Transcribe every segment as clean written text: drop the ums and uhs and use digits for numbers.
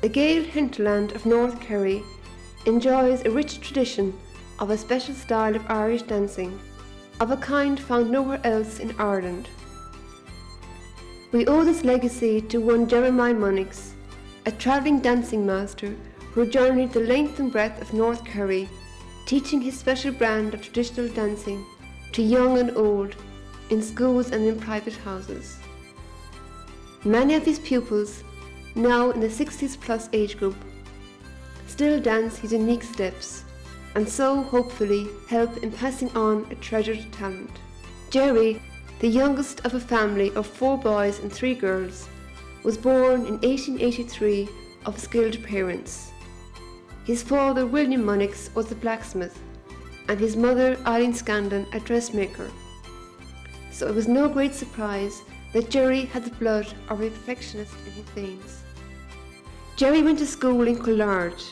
The Gael hinterland of North Kerry enjoys a rich tradition of a special style of Irish dancing, of a kind found nowhere else in Ireland. We owe this legacy to one Jerry Molyneaux, a travelling dancing master who journeyed the length and breadth of North Kerry, teaching his special brand of traditional dancing to young and old, in schools and in private houses. Many of his pupils, now in the 60s plus age group, still dance his unique steps, and so hopefully help in passing on a treasured talent. Jerry, the youngest of a family of 4 boys and 3 girls, was born in 1883 of skilled parents. His father, William Molyneaux, was a blacksmith, and his mother, Eileen Scandon, a dressmaker. So it was no great surprise that Jerry had the blood of a perfectionist in his veins. Jerry went to school in Collard.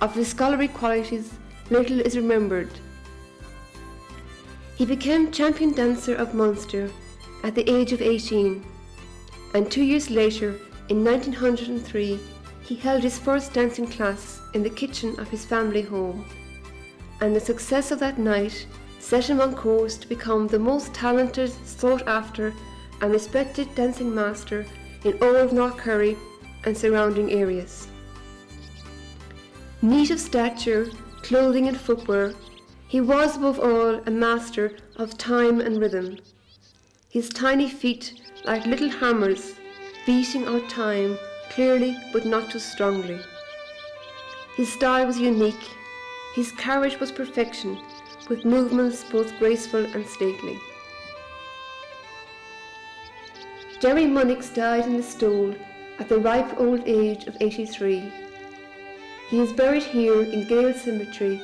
Of his scholarly qualities, little is remembered. He became champion dancer of Munster at the age of 18, and 2 years later, in 1903, he held his first dancing class in the kitchen of his family home, and the success of that night set him on course to become the most talented, sought after and respected dancing master in all of North Kerry and surrounding areas. Neat of stature, clothing and footwear, he was above all a master of time and rhythm. His tiny feet, like little hammers, beating out time clearly but not too strongly. His style was unique. His carriage was perfection, with movements both graceful and stately. Jerry Molyneaux died in the Stole at the ripe old age of 83. He is buried here in Gael Cemetery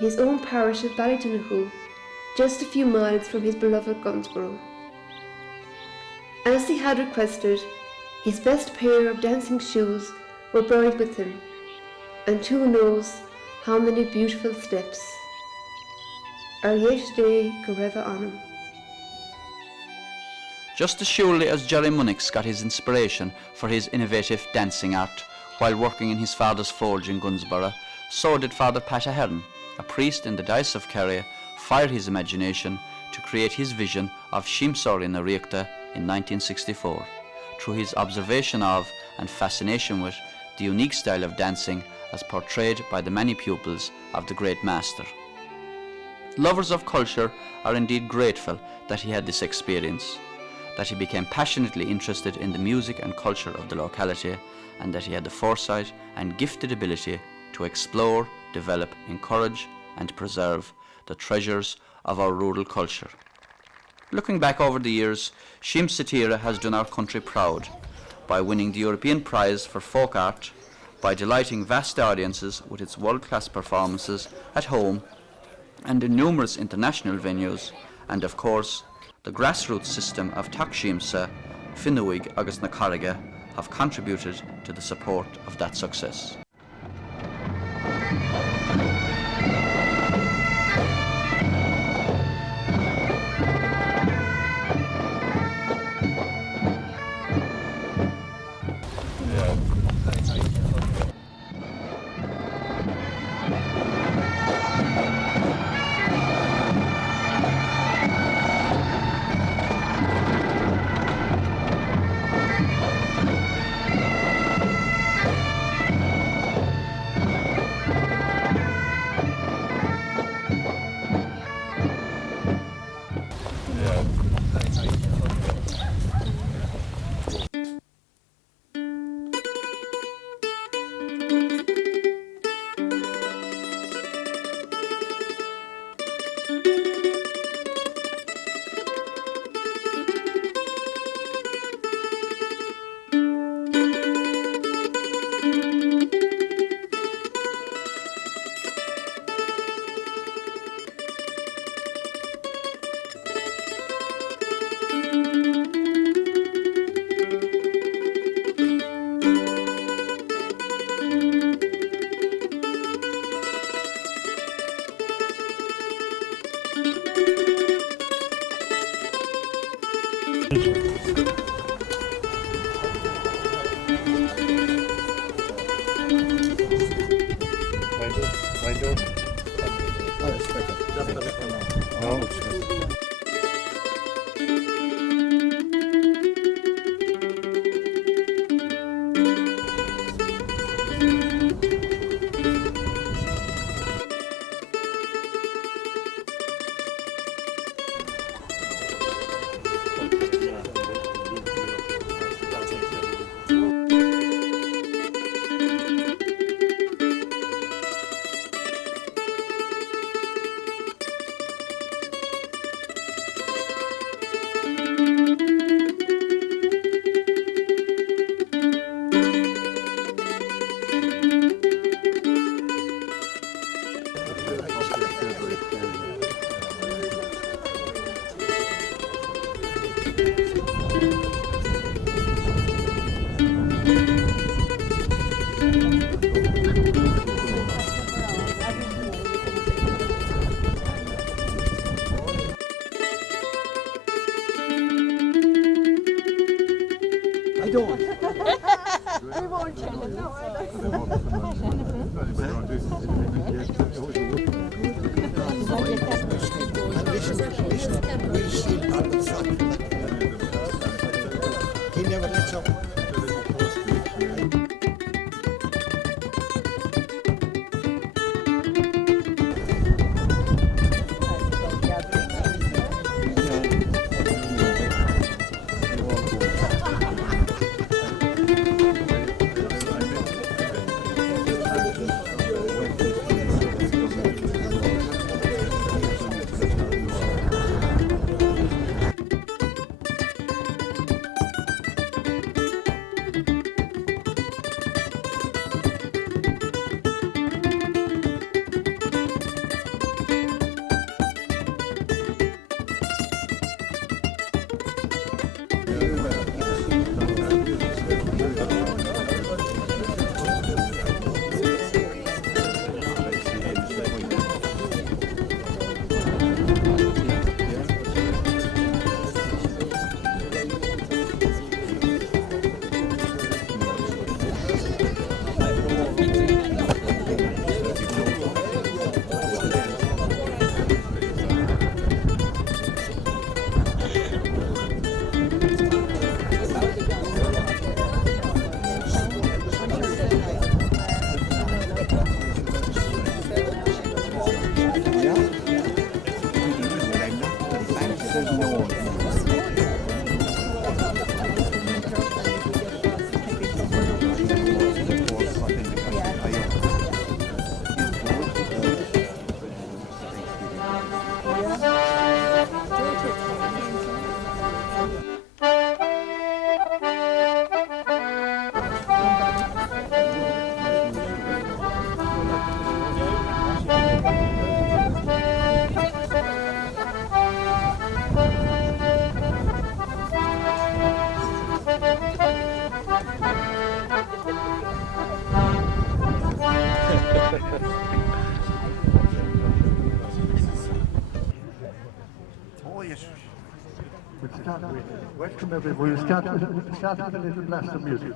in his own parish of Ballydonoghue, just a few miles from his beloved Gunsborough. As he had requested, his best pair of dancing shoes were buried with him, and who knows how many beautiful steps. Ar yet day go raibh anam. Just as surely as Jerry Molyneaux got his inspiration for his innovative dancing art while working in his father's forge in Gunsborough, so did Father Pat Ahern, a priest in the Diocese of Kerry, fire his imagination to create his vision of Shimsori na Riachta in 1964, through his observation of and fascination with the unique style of dancing as portrayed by the many pupils of the great master. Lovers of culture are indeed grateful that he had this experience, that he became passionately interested in the music and culture of the locality, and that he had the foresight and gifted ability to explore, develop, encourage and preserve the treasures of our rural culture. Looking back over the years, Shim Satira has done our country proud by winning the European Prize for Folk Art, by delighting vast audiences with its world-class performances at home and in numerous international venues, and of course, the grassroots system of Takshimsa, Finuig agus na Carriga have contributed to the support of that success. don't. We won't tell him, no. He never lets up. Welcome everyone. We'll start with a little blast of music.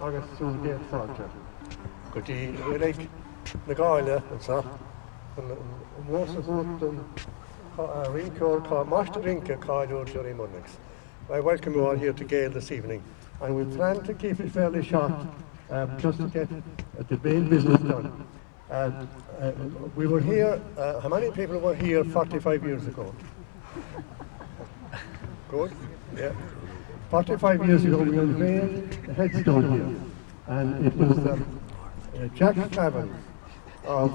Agus sú géad fáilte. Go dtí uilig na gáile an sa an mhós a bhút an rinceoir cá Master Rinke cáileúr Jerry Molyneaux. I welcome you all here to Gale this evening, and we plan to keep it fairly short, just to get the main business done. We were here, how many people were here 45 years ago? Good, yeah. 45 years ago we unveiled the headstone here, and it was Jack Flavin of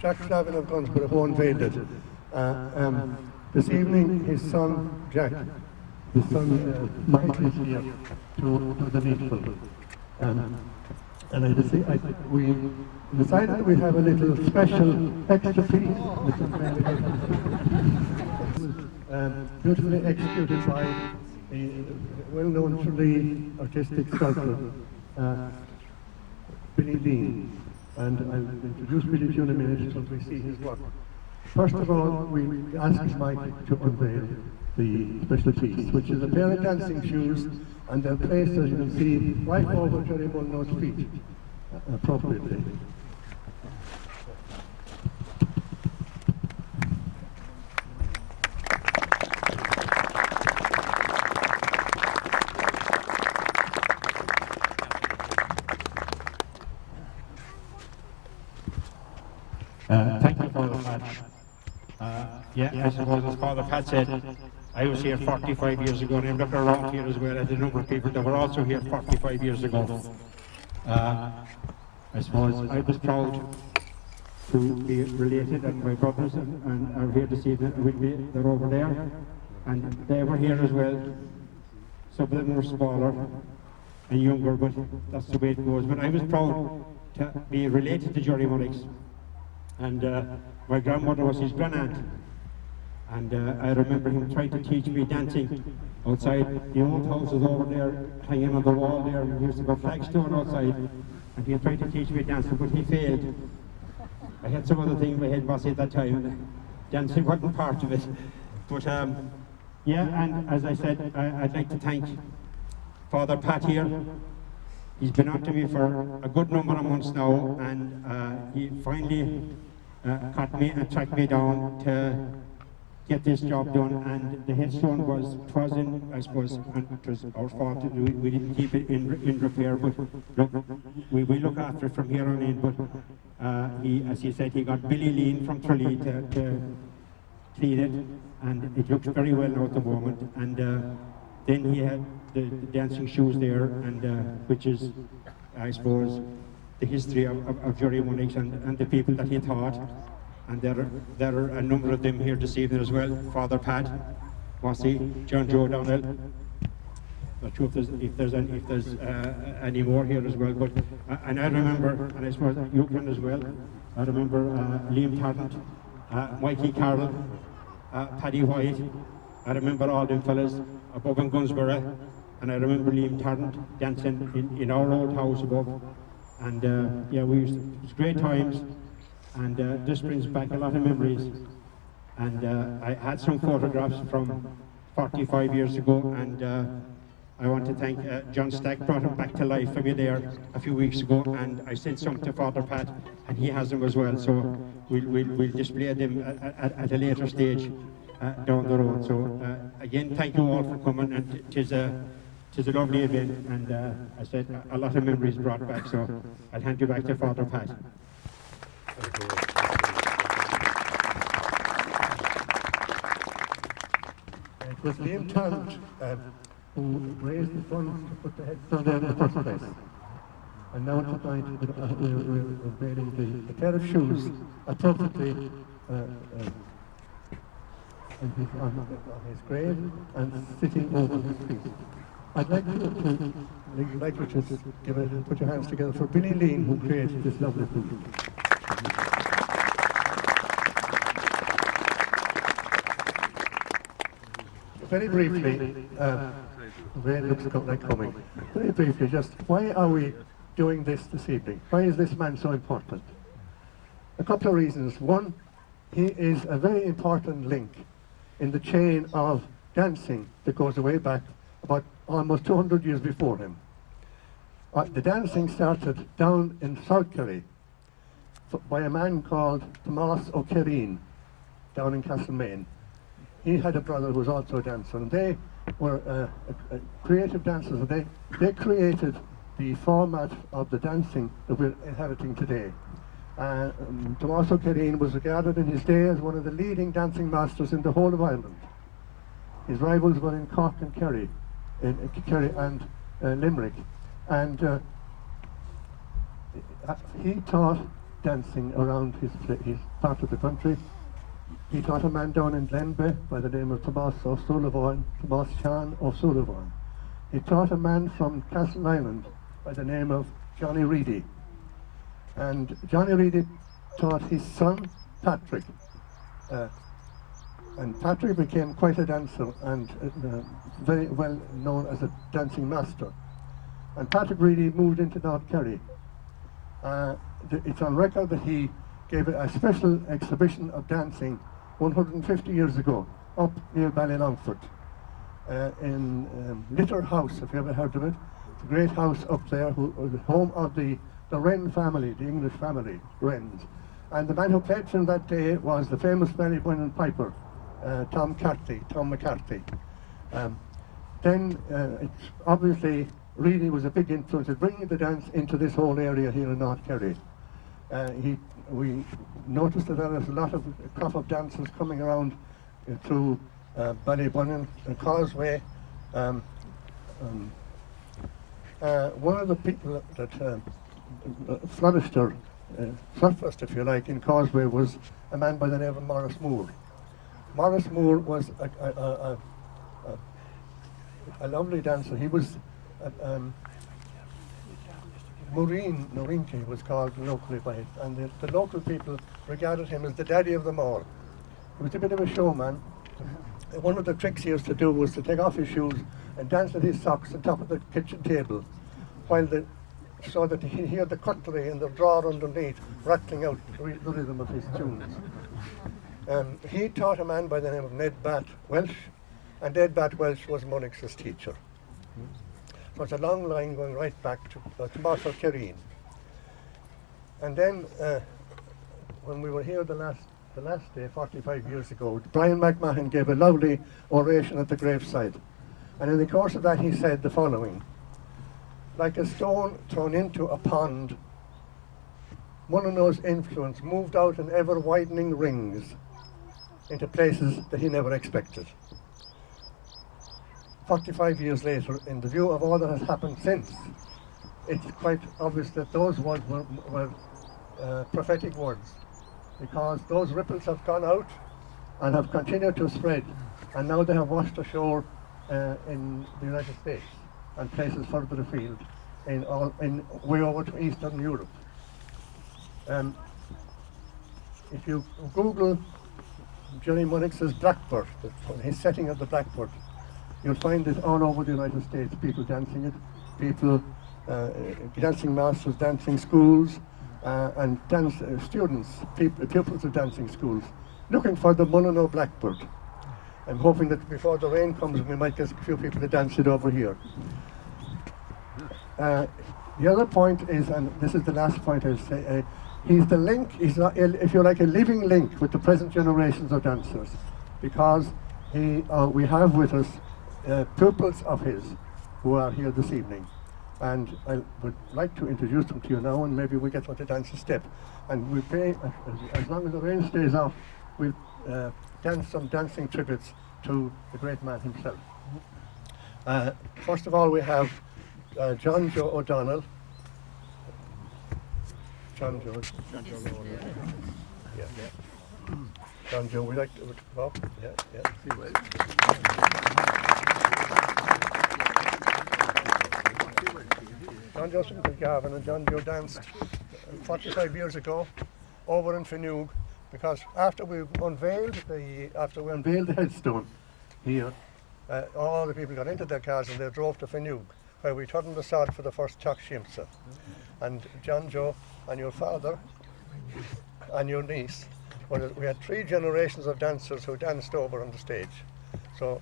Jack Flavin of Gunsborough who unveiled it. This evening his son Jack, his son Michael is here to the needful. And we decided that we'd have a little special extra piece, which is beautifully executed by a well-known Tralee artistic sculptor, Billy Lynch. And I'll introduce Billy to you in a minute until we see his work. First of all, we asked Mike to unveil the special piece, which is a pair of dancing shoes, and they're placed, as you can see, right over Jerry Molyneaux's feet, appropriately. Thank you, Father Pat. I suppose as Father Pat said, I was here 45 years ago, and I'm looking around here as well at the number of people that were also here 45 years ago. I suppose I was proud to be related, and my brothers and are here this evening with me. They're over there, and they were here as well. Some of them were smaller and younger, but that's the way it goes. But I was proud to be related to Jerry Molyneaux. And my grandmother was his grandaunt, and I remember him trying to teach me dancing outside the old houses over there, hanging on the wall there. We used to go flagstone outside, and he tried to teach me dancing, but he failed. I had some other thing in my head, bossy, at that time, and dancing wasn't part of it. But and as I said, I'd like to thank Father Pat here. He's been after me for a good number of months now, and he finally caught me and tracked me down to get this job done. And the headstone was in, I suppose, and it was our fault. We didn't keep it in repair, but look, we look after it from here on in. But he, as he said, he got Billy Lynch from Tralee to clean it, and it looks very well now at the moment. And then he had the dancing shoes there, and which is, I suppose, the history of Jerry Molyneaux and the people that he taught. And there are a number of them here this evening as well. Father Pat, Wassy, John Joe Donnell. Not sure if there's any more here as well. But and I remember, and I suppose you can as well. I remember Liam Tarrant, Mikey Carroll, Paddy White. I remember all them fellas above in Gunsborough, and I remember Liam Tarrant dancing in our old house above. And it was great times, and this brings back a lot of memories. And I had some photographs from 45 years ago, and I want to thank John Stack, brought them back to life for me there a few weeks ago, and I sent some to Father Pat, and he has them as well, so we'll display them at a later stage down the road. So again, thank you all for coming, and it is a lovely event, and I said a lot of memories brought back, so I'll hand you back to Father Pat. It was Liam Tarrant who raised the funds to put the headstone there in the first place. And now tonight we're unveiling the pair of shoes appropriately on his grave and sitting over his feet. I'd like you to put your hands together for Billy Lynch, who created this lovely piece. Very briefly, Ray looks like coming. Very briefly, just why are we doing this evening? Why is this man so important? A couple of reasons. One, he is a very important link in the chain of dancing that goes way back about almost 200 years before him. The dancing started down in South Kerry by a man called Tomas O'Kerreen down in Castlemaine. He had a brother who was also a dancer, and they were creative dancers, and they created the format of the dancing that we're inheriting today. Tommaso Carine was regarded in his day as one of the leading dancing masters in the whole of Ireland. His rivals were in Cork and Kerry, Kerry and Limerick, and he taught dancing around his part of the country. He taught a man down in Glenbeigh by the name of Tomás O'Sullivan, Tomás Chan O'Sullivan. He taught a man from Castle Island by the name of Johnny Reedy. And Johnny Reedy taught his son, Patrick. And Patrick became quite a dancer and very well known as a dancing master. And Patrick Reedy moved into North Kerry. It's on record that he gave a special exhibition of dancing 150 years ago up near Ballylongford in Litter House, if you ever heard of it. It's a great house up there, the home of the Wren family, the English family, Wrens. And the man who played for him that day was the famous Ballybunion piper, Tom McCarthy. Then it's obviously Reedy was a big influence in bringing the dance into this whole area here in North Kerry. We noticed that there was a lot of crop of dancers coming around through Ballybunion and Causeway. One of the people that flourished or surfaced, if you like, in Causeway was a man by the name of Maurice Moore. Maurice Moore was a lovely dancer. He was Norinke was called locally by it, and the local people regarded him as the daddy of them all. He was a bit of a showman. One of the tricks he used to do was to take off his shoes and dance with his socks on top of the kitchen table, so that he could hear the cutlery in the drawer underneath rattling out the rhythm of his tunes. He taught a man by the name of Ned Bat Welsh, and Ned Bat Welsh was Monix's teacher. So it's a long line going right back to Tommaso Carine. And then when we were here the last day, 45 years ago, Brian McMahon gave a lovely oration at the graveside. And in the course of that he said the following: like a stone thrown into a pond, Molyneaux's influence moved out in ever-widening rings into places that he never expected. 45 years later, in the view of all that has happened since, it's quite obvious that those words were prophetic words, because those ripples have gone out and have continued to spread, and now they have washed ashore in the United States and places further afield, in way over to Eastern Europe. If you Google Jerry Molyneaux's Blackbird, his setting of the Blackbird, you'll find it all over the United States, people dancing it, people, dancing masters, dancing schools, and students, pupils of dancing schools, looking for the Molyneaux Blackbird. I'm hoping that before the rain comes, we might get a few people to dance it over here. The other point is, and this is the last point I'll say, he's the link, he's not, if you like, a living link with the present generations of dancers, because we have with us pupils of his who are here this evening, and I would like to introduce them to you now, and maybe we get them to dance a step, and we pay, as long as the rain stays off, we'll dance some dancing tributes to the great man himself. First of all, we have John Joe O'Donnell. John Joe O'Donnell. Yeah. John Joe, we like to come up. Yeah. John Joe Gavin and John Joe danced 45 years ago over in Finuge, because after we unveiled the headstone here, all the people got into their cars and they drove to Finuge, where we turned the sod for the first Chuck Shimsa. And John Joe and your father and your niece, we had 3 generations of dancers who danced over on the stage. So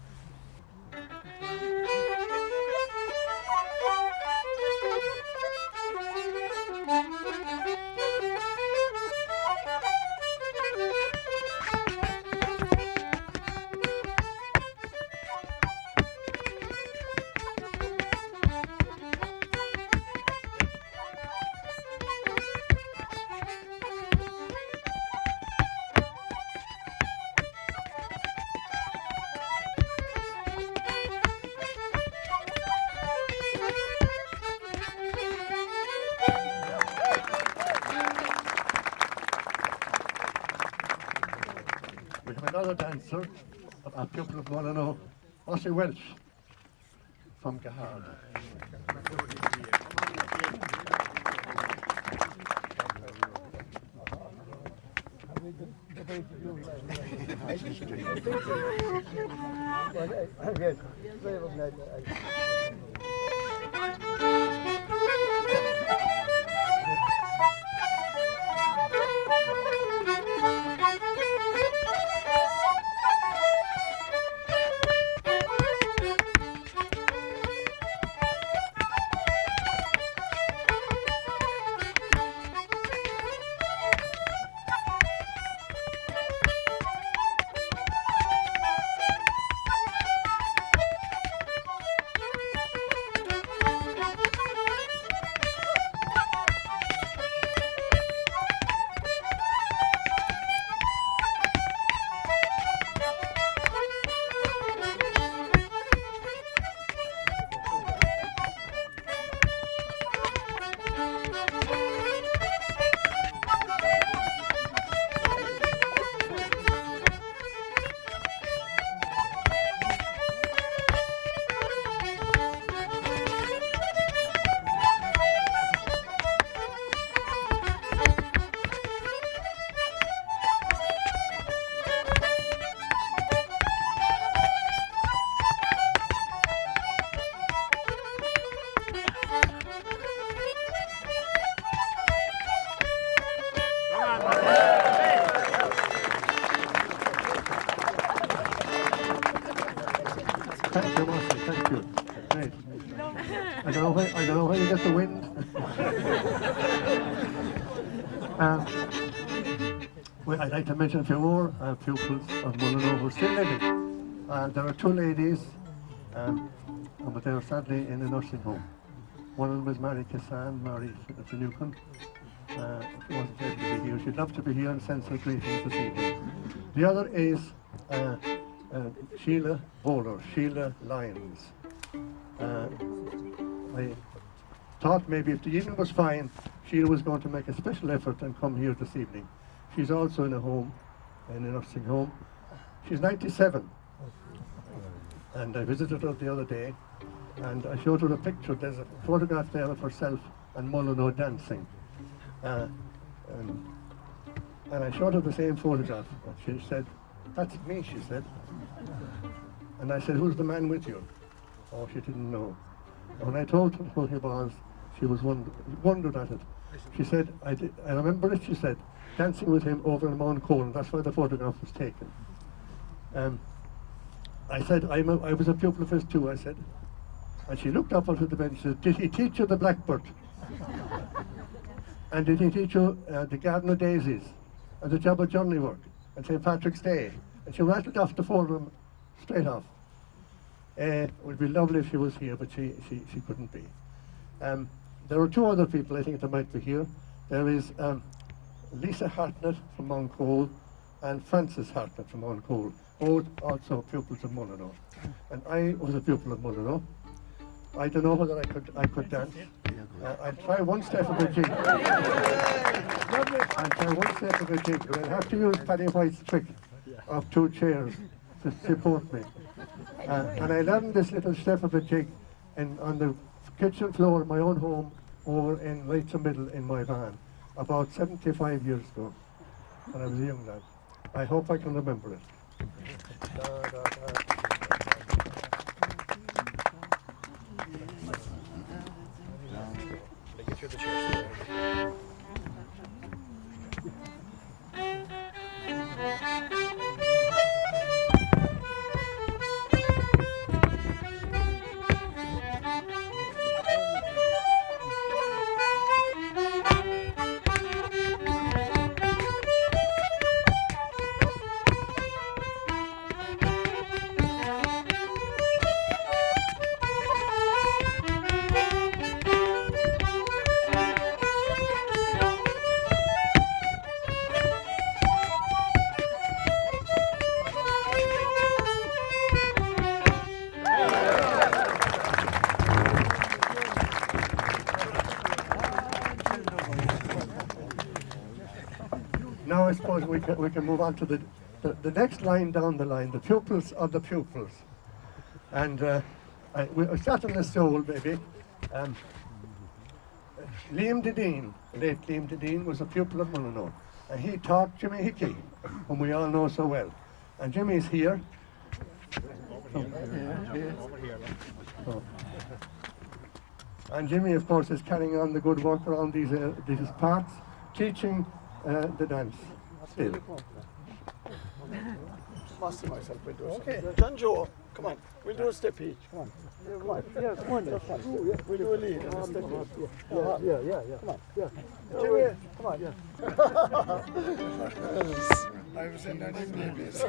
another dancer, a pupil of Molyneaux, Ossie Welch from Gahard. Thank you, Marcy. Thank you. Great. I don't know where you get the wind. Well, I'd like to mention a few more pupils of Molyneaux who are still living. There are two ladies, but they are sadly in a nursing home. One of them is Mary Kissan, Mary Newcombe. Wasn't able to be here. She'd love to be here and sends her greetings this evening. The other is Sheila Bowler, Sheila Lyons. I thought maybe if the evening was fine, Sheila was going to make a special effort and come here this evening. She's also in a home, in a nursing home. She's 97. And I visited her the other day, and I showed her a picture. There's a photograph there of herself and Molyneaux dancing. And I showed her the same photograph. And she said, "That's me," she said. And I said, "Who's the man with you?" Oh, she didn't know. And when I told her who he was, she was wondered at it. She said, I remember it, she said, dancing with him over in Mount Cole, and that's where the photograph was taken. I said, I was a pupil of his too, I said. And she looked up onto the bench and said, "Did he teach you the blackbird? And did he teach you the Garden of Daisies? And the Job of Journey Work? And St. Patrick's Day?" And she rattled off the four of them straight off. It would be lovely if she was here, but she couldn't be. There are two other people I think that might be here. There is Lisa Hartnett from Mount Cole and Frances Hartnett from Mount Cole, both also pupils of Molyneaux. And I was a pupil of Molyneaux. I don't know whether I could dance. I'd try one step of a jig. I'd try one step of a jig, but I'd have to use Paddy White's trick of two chairs to support me. And I learned this little step of a jig on the kitchen floor of my own home over in Leitrim Middle in my van about 75 years ago when I was a young lad. I hope I can remember it. Now I suppose we can move on to the the next line down the line, the pupils of the pupils. And we're starting the soul, maybe. Liam Dedeen, late Liam Dedeen, was a pupil of Molyneaux, and he taught Jimmy Hickey, whom we all know so well. And Jimmy's here. Oh. And Jimmy, of course, is carrying on the good work around these parts, teaching the dance still. Master myself, we'll do okay. John Joe, come on, we'll do a step each. Come on. Come on. Yeah, come on. We'll do a lead and a step each. Yeah. Come on. Yeah. Jimmy, come on. Yeah. I was in any babies.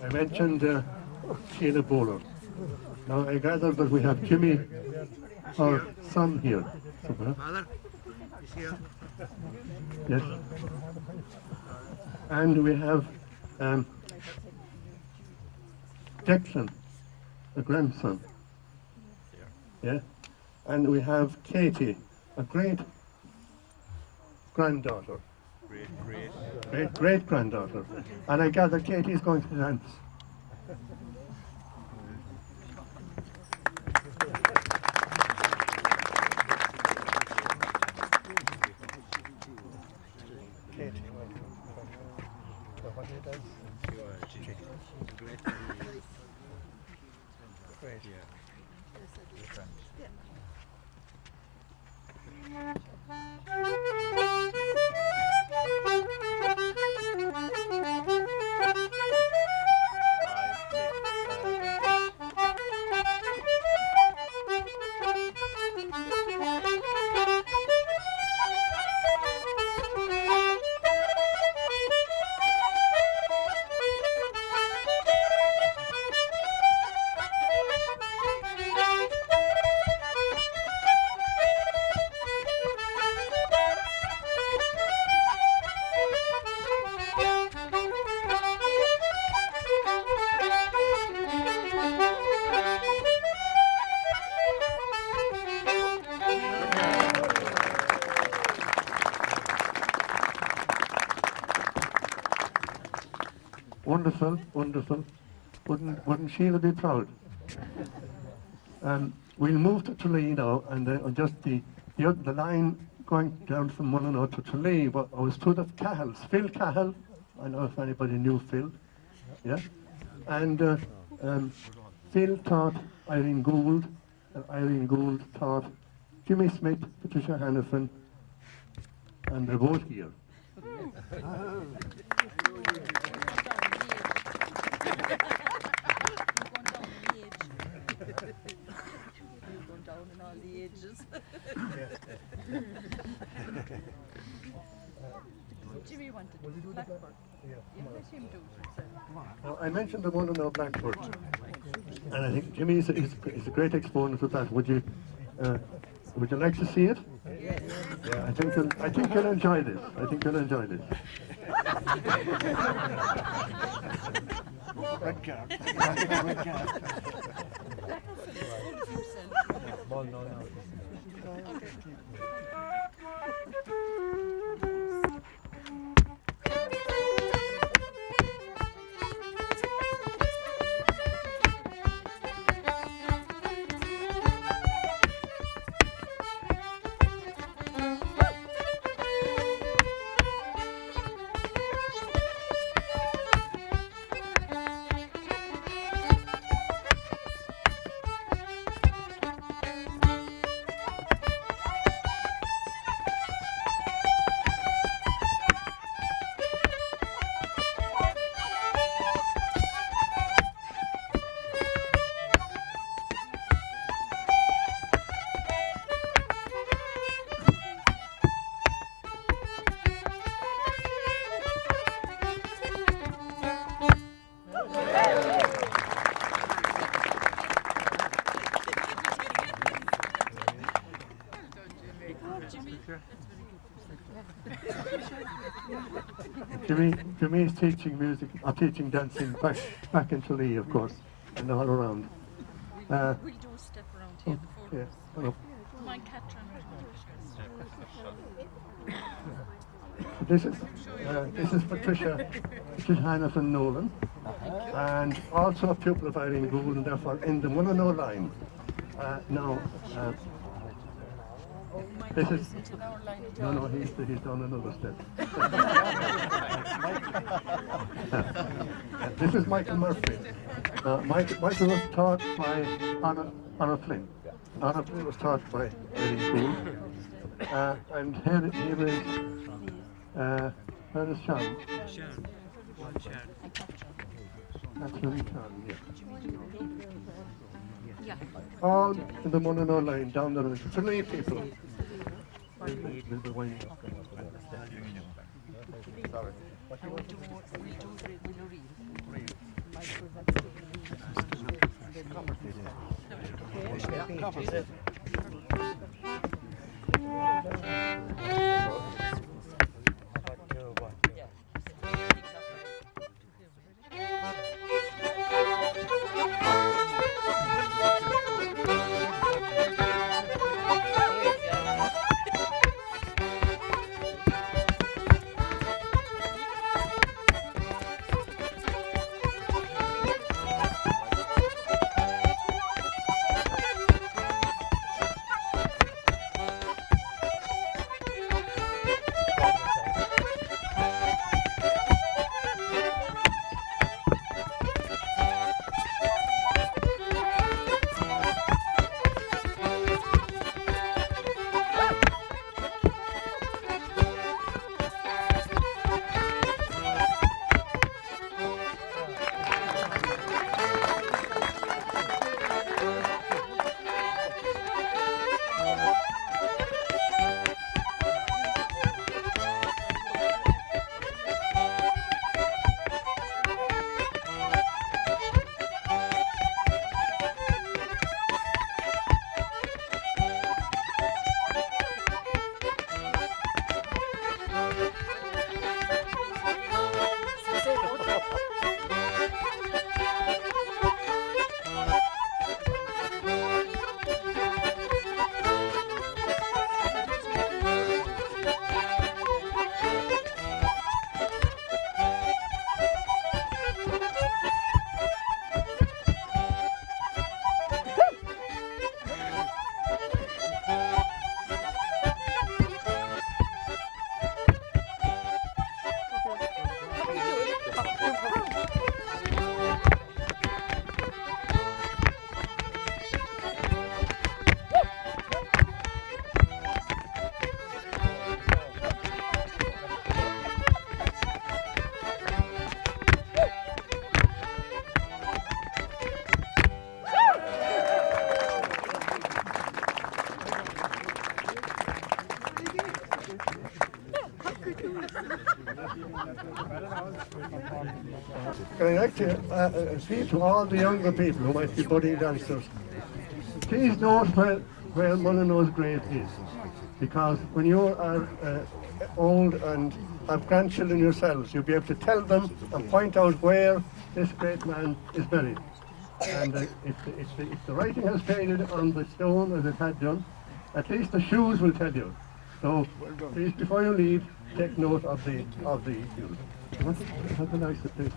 I mentioned Sheila Bowler. Now I gather that we have Jimmy, our son, here somewhere. Father, is here. Yes. And we have Declan, a grandson. Yeah. And we have Katie, a great granddaughter. Great granddaughter. And I gather Katie is going to dance. Katie, what do you dance? Great. Wonderful, wonderful. Wouldn't Sheila be proud? We'll move to Tralee now, and just the line going down from Molyneaux to Tralee was through the Cahals. Phil Cahill, I know if anybody knew Phil, yeah? And Phil taught Irene Gould, and Irene Gould taught Jimmy Smith, Patricia Hannafin, and they're both here. the ages. Jimmy wanted to do Blackbird. Yeah. You let him do it himself. Now, I mentioned the one and no blackbird, and I think Jimmy is a great exponent of that. Would you like to see it? Yes. Yeah, I think you'll enjoy this. I think you'll enjoy this. Red card. Red card. Jimmy is teaching music, or teaching dancing back in Tralee, of course, and all around. We'll do a step around here before. Yeah, hello. Come on, Catherine. This is Patricia Hannah from Nolan, and also a pupil of Irene Gould, and therefore in the 1-0 line. This is no, he's done another step. This is Michael Murphy. Michael was taught by Anna Flynn. Anna Flynn was taught by Irene Gould, and here is where is Sharon? That's really Sharon, yeah. All in the 1-0 line down the road. For many people. We'll be winding up. Sorry. appeal to all the younger people who might be budding dancers. Please note where Molyneaux's grave is, because when you are old and have grandchildren yourselves, you'll be able to tell them and point out where this great man is buried. And if the writing has faded on the stone as it had done, at least the shoes will tell you. So please, before you leave, take note of the shoes. Have a nice place.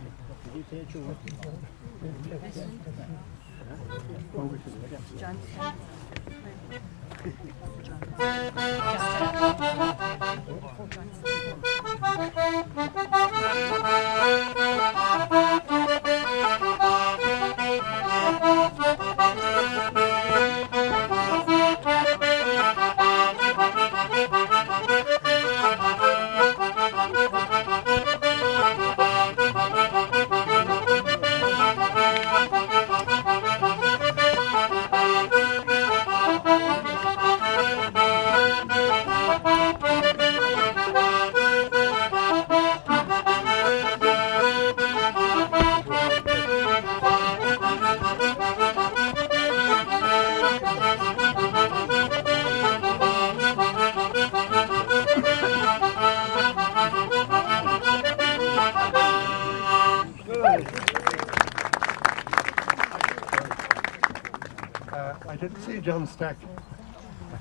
I didn't see John Stack,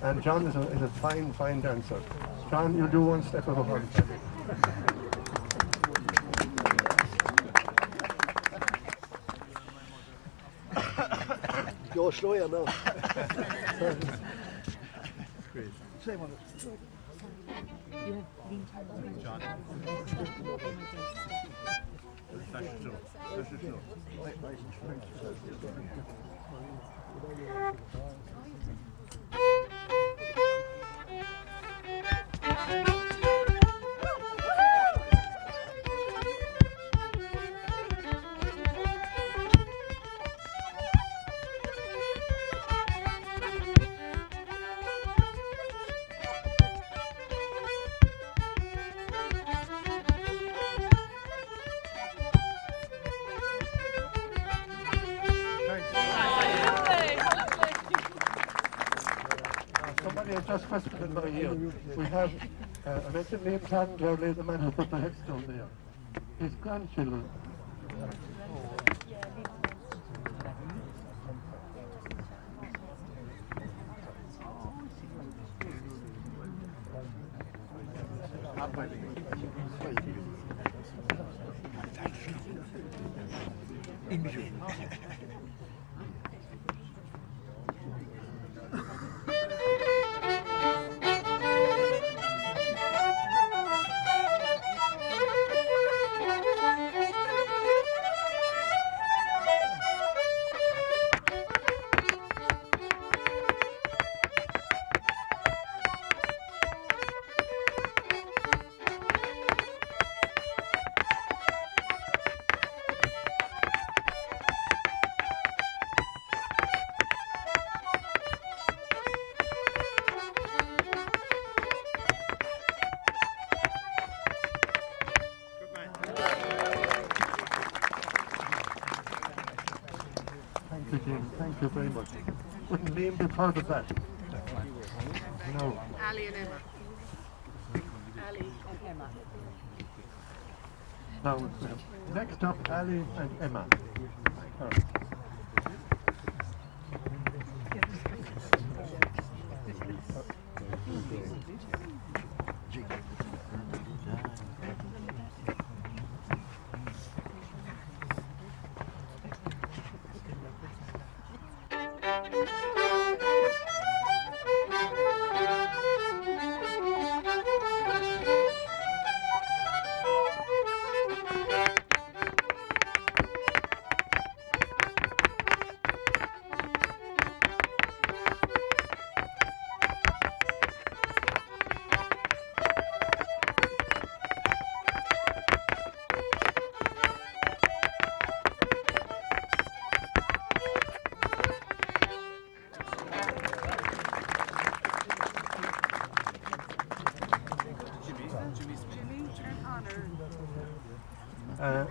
and John is a fine, fine dancer. John, you do one step of a horn. Go slower now. Same on it. Somebody has just questioned in my ear. We have a mentioned name tag to lay the man who put the headstone there. His grandchildren. Thank you, Jim. Thank you very much. Wouldn't Liam be part of that? No. Ali and Emma. Ali and Emma. Now, next up, Ali and Emma.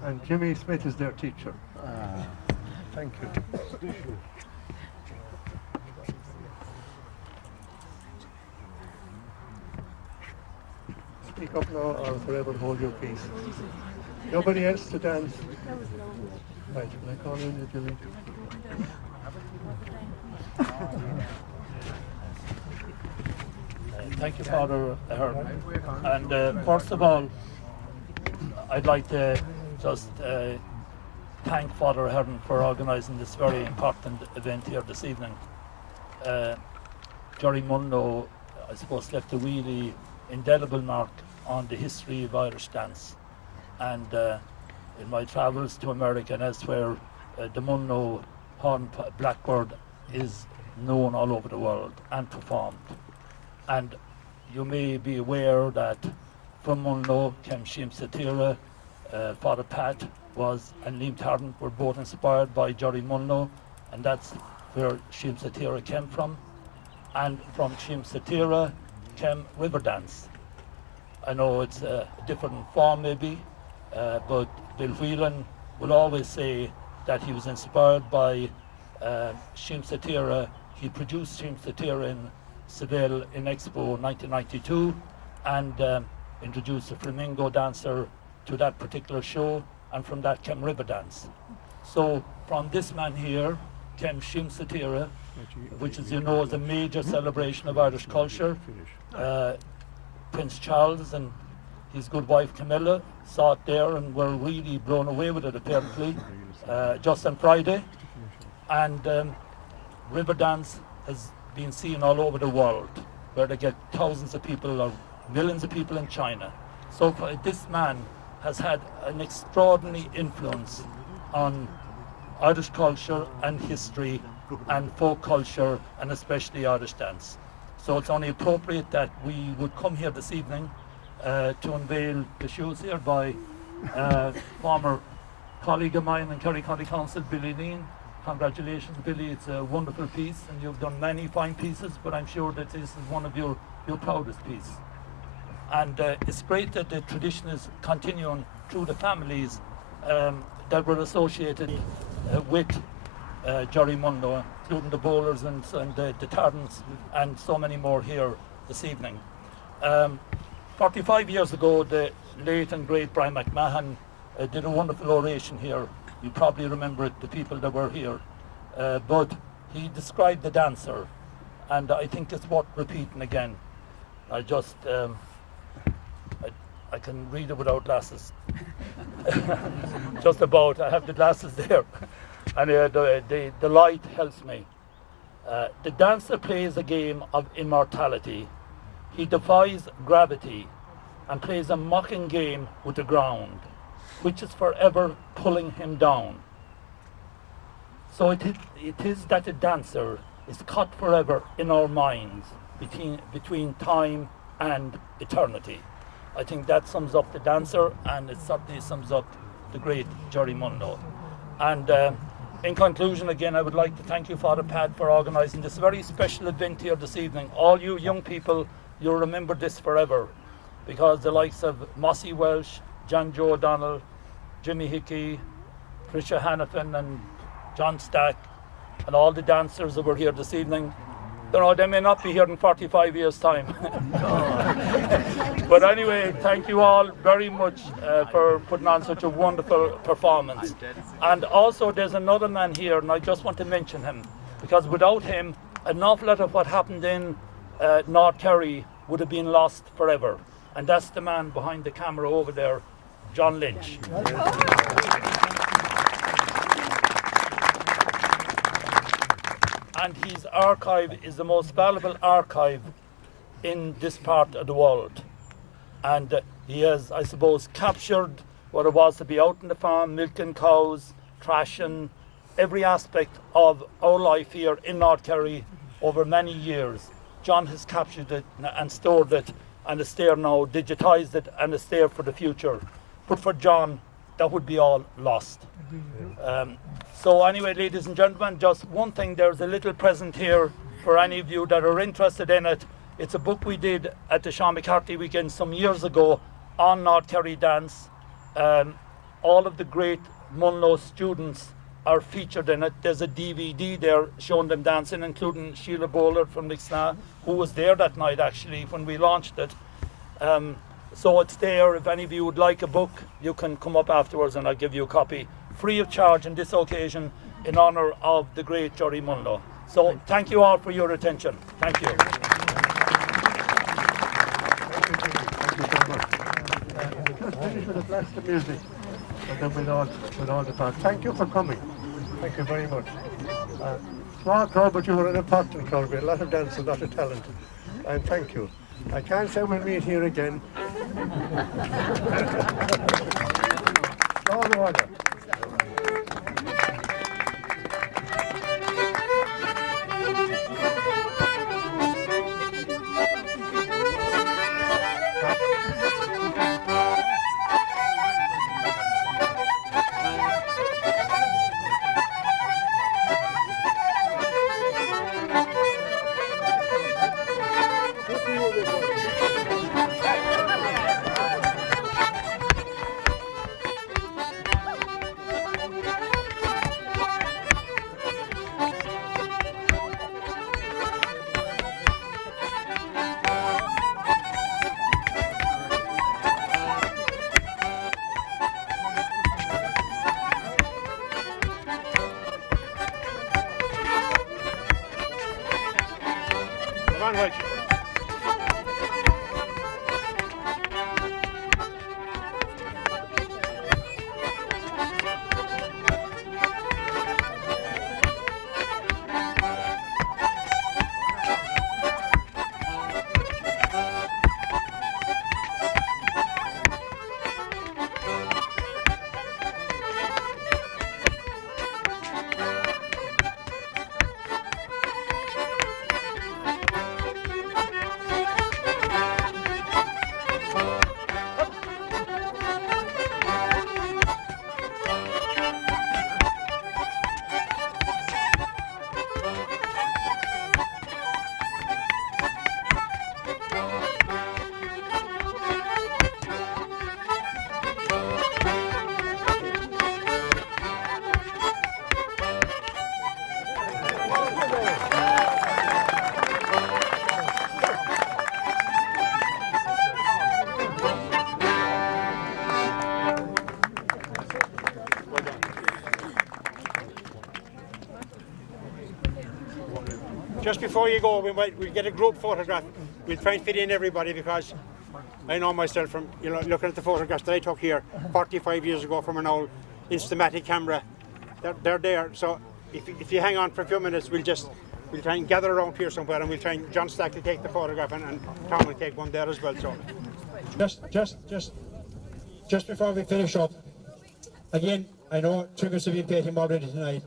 And Jimmy Smith is their teacher. Thank you. Speak up now or forever hold your peace. Nobody else to dance. Right, will I call in you, Jimmy? Thank you, Father Hearn. And first of all, I'd like to just thank Father Hearn for organising this very important event here this evening. Jerry Molyneaux, I suppose, left a really indelible mark on the history of Irish dance. And in my travels to America and elsewhere, the Molyneaux horn blackbird is known all over the world and performed. And you may be aware that from Molyneaux came Shim Satira, Father Pat and Liam Tartan were both inspired by Jerry Molyneaux, and that's where Shim Satira came from. And from Shim Satira came river dance. I know it's a different form maybe, but Bill Whelan will always say that he was inspired by Shim Satira. He produced Shim Satira in Seville in Expo 1992 and introduced a flamingo dancer to that particular show, and from that came river dance. So from this man here came Shim Satira, which, as you know, is a major celebration of Irish culture. Prince Charles and his good wife Camilla saw it there and were really blown away with it apparently just on Friday. And river dance has been seen all over the world, where they get thousands of people or millions of people in China. So this man has had an extraordinary influence on Irish culture and history and folk culture, and especially Irish dance. So it's only appropriate that we would come here this evening to unveil the shoes here by former colleague of mine in Kerry County Council, Billy Lean. Congratulations, Billy. It's a wonderful piece, and you've done many fine pieces, but I'm sure that this is one of your proudest pieces. And it's great that the tradition is continuing through the families that were associated with Jerry Molyneaux, including the bowlers and the Tardens, and so many more here this evening. 45 years ago, the late and great Brian McMahon did a wonderful oration here. You probably remember it, the people that were here. But he described the dancer, and I think it's worth repeating again. I just, I can read it without glasses. Just about, I have the glasses there. And the light helps me. The dancer plays a game of immortality. He defies gravity and plays a mocking game with the ground, which is forever pulling him down. So it is that the dancer is caught forever in our minds between time and eternity. I think that sums up the dancer, and it certainly sums up the great Jerry Molyneaux. And in conclusion, again, I would like to thank you, Father Pat, for organising this very special event here this evening. All you young people, you'll remember this forever, because the likes of Mossy Welsh, John Joe O'Donnell, Jimmy Hickey, Tricia Hannafin and John Stack, and all the dancers that were here this evening, they may not be here in 45 years' time. But anyway, thank you all very much for putting on such a wonderful performance. And also there's another man here, and I just want to mention him, because without him, an awful lot of what happened in North Kerry would have been lost forever. And that's the man behind the camera over there, John Lynch. And his archive is the most valuable archive in this part of the world. And he has, I suppose, captured what it was to be out in the farm, milking cows, thrashing, every aspect of our life here in North Kerry over many years. John has captured it and stored it, and it's there now, digitised it, and it's there for the future. But for John, that would be all lost. So anyway, ladies and gentlemen, just one thing, there's a little present here for any of you that are interested in it. It's a book we did at the Sean McCarthy weekend some years ago on North Kerry dance. All of the great Molyneaux students are featured in it. There's a DVD there showing them dancing, including Sheila Bowler from Lixna, who was there that night actually when we launched it. So it's there. If any of you would like a book, you can come up afterwards and I'll give you a copy free of charge on this occasion in honour of the great Jerry Molyneaux. So thank you all for your attention. Thank you. Finish with a blast of music, and then we'll all depart. Thank you for coming. Thank you very much. Small crowd, but you were an important crowd. We had a lot of dance, a lot of talent, and thank you. I can't say we'll meet here again. All order. Just before you go, we'll get a group photograph. We'll try and fit in everybody because I know myself from looking at the photographs that I took here 45 years ago from an old Instamatic camera. They're there. So if you hang on for a few minutes, we'll try and gather around here somewhere, and we'll try and John Stack to take the photograph, and Tom will take one there as well. So just before we finish up, again, I know tributes have been paid him already tonight,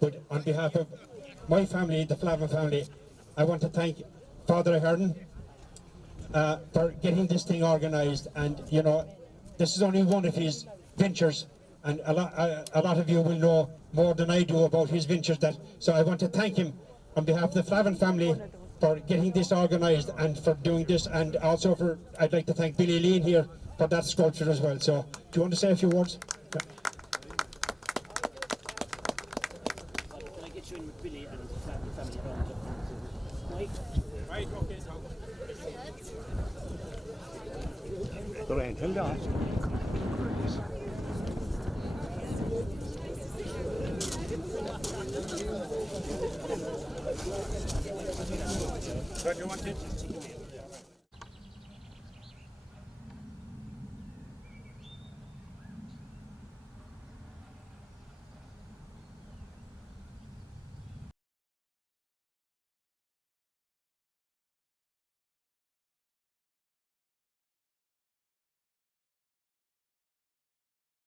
but on behalf of my family, the Flavin family, I want to thank Father Ahern for getting this thing organised. And this is only one of his ventures, and a lot of you will know more than I do about his ventures. So I want to thank him on behalf of the Flavin family for getting this organised and for doing this, and also I'd like to thank Billy Lean here for that sculpture as well. So do you want to say a few words? Yeah. Right, okay, so. Do you want it?